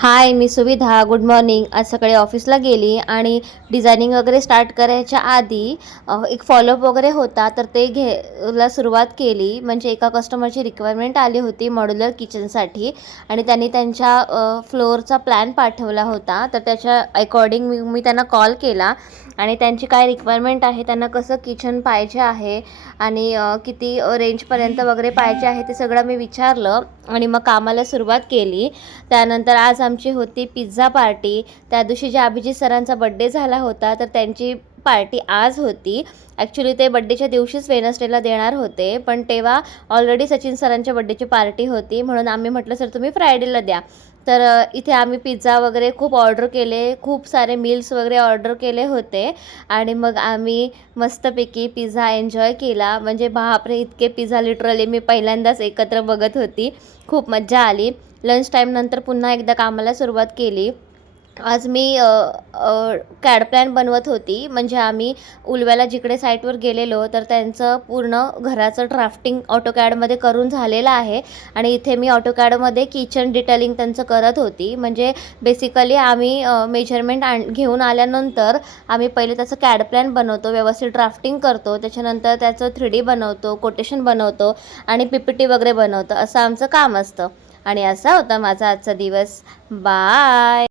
हाय, मी सुविधा. Good morning. आज सकाळी ऑफिसला गेली आणि डिझायनिंग वगैरे स्टार्ट करायच्या आधी एक फॉलोअप वगैरे होता, तर ते घ्यायला सुरुवात केली. म्हणजे एका कस्टमरची रिक्वायरमेंट आली होती मॉड्युलर किचनसाठी आणि त्यांनी त्यांच्या फ्लोअरचा प्लॅन पाठवला होता. तर त्याच्या अकॉर्डिंग मी त्यांना कॉल केला आणि त्यांची काय रिक्वायरमेंट आहे, त्यांना कसं किचन पाहिजे आहे आणि किती रेंजपर्यंत वगैरे पाहिजे आहे, ते सगळं मी विचारलं आणि मग कामाला सुरुवात केली. त्यानंतर आज आमची होती पिझ्झा पार्टी. त्या दिवशी ज्या अभिजित सरांचा बड्डे झाला होता, तर त्यांची पार्टी आज होती. ॲक्च्युली ते बड्डेच्या दिवशीच वेडनेसडेला देणार होते, पण तेव्हा ऑलरेडी सचिन सरांच्या बड्डेची पार्टी होती, म्हणून आम्ही म्हटलं सर तुम्ही फ्रायडेला द्या. तर इथे आम्ही पिझ्झा वगैरे खूप ऑर्डर केले, खूप सारे मील्स वगैरे ऑर्डर केले होते आणि मग आम्ही मस्तपैकी पिझ्झा एन्जॉय केला. म्हणजे बापरे, इतके पिझ्झा लिटरली मी पहिल्यांदाच एकत्र बघत होती. खूप मज्जा आली. लंच टाईमनंतर पुन्हा एकदा कामाला सुरुवात केली. आज मी कॅड प्लॅन बनवत होती. म्हणजे आम्ही उलव्याला जिकडे साईटवर गेलेलो, तर त्यांचं पूर्ण घराचं ड्राफ्टिंग ऑटोकॅडमध्ये करून झालेलं आहे आणि इथे मी ऑटोकॅडमध्ये किचन डिटेलिंग त्यांचं करत होती. म्हणजे बेसिकली आम्ही मेजरमेंट घेऊन आल्यानंतर आम्ही पहिले त्याचं कॅड प्लॅन बनवतो, व्यवस्थित ड्राफ्टिंग करतो, त्याच्यानंतर त्याचं 3D बनवतो, कोटेशन बनवतो आणि PPT वगैरे बनवतो. असं आमचं काम असतं आणि असा होता माझा आजचा दिवस. बाय.